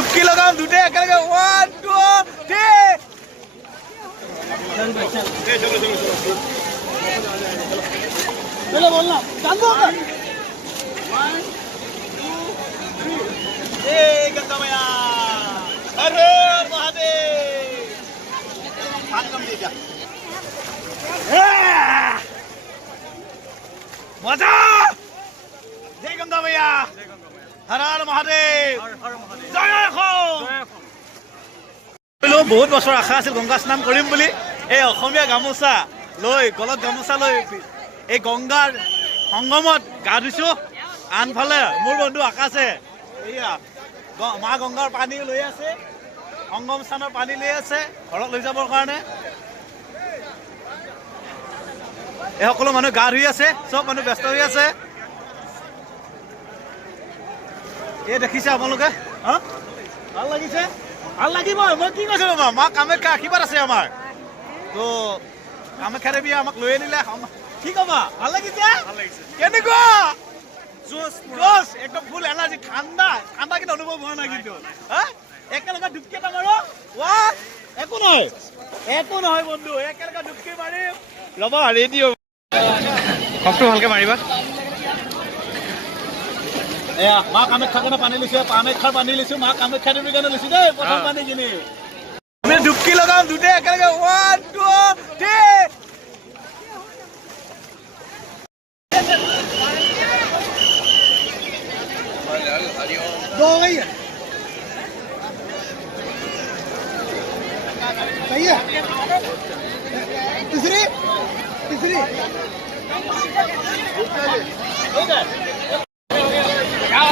ডুবকি লগাম দুটে একেলগে 1 2 3 চলো বল না টানবো না 1 2 3 এই গঙ্গা মায়া হর হর মহাদেব ভাগম দিয়ে যা মজা জয় গঙ্গা মায়া হর হর মহাদেব জয় ho বহুত বছৰ আশা আছিল গংগা স্নান কৰিম বুলি এই অসমীয়া গামোচা লৈ গলত গামোচা লৈ এই গংগাৰ সংগমত গা ধুইছো আনফালে মোৰ বন্ধু আকাশে এইয়া মা গংগাৰ পানী লৈ আছে সংগম স্থানৰ পানী লৈ আছে ঘৰত লৈ যাবৰ কাৰণে এই সকলো মানুহ গা ধুই আছে সব মানুহ ব্যস্ত হৈ আছে এই দেখিছে আপোনালোকে ভাল লাগিছে ভাল লাগিব মই কি কৈছো মা কামাখ্যা আশীৰ্বাদ আছে আমাৰ তো কামাখ্যা দেৱীয়ে আমাক লৈ আনিলে কি কবা ভাল লাগিছে কেনেকুৱা জোচ একদম ফুল এনাৰ্জি ঠাণ্ডা কিন্তু অনুভৱ হোৱা নাই কিন্তু একেলগে ডুবকি এটা মাৰো একো নহয় বন্ধু একেলগে ডুবকি মাৰিম ৰবা ৰেডি কপটো ভালকে মাৰিবা এয়া মা কামাখ্যাৰ কাৰণে পানী লৈছে কামাখ্যাৰ পানী লৈছো মা কামাখ্যা দেৱীৰ কাৰণে লৈছো দেই প্ৰথম পানী কিনি আমি ডুবকি লগাম দুটে একেলগে 1 2 3 दो गई है सही है तीसरी क्या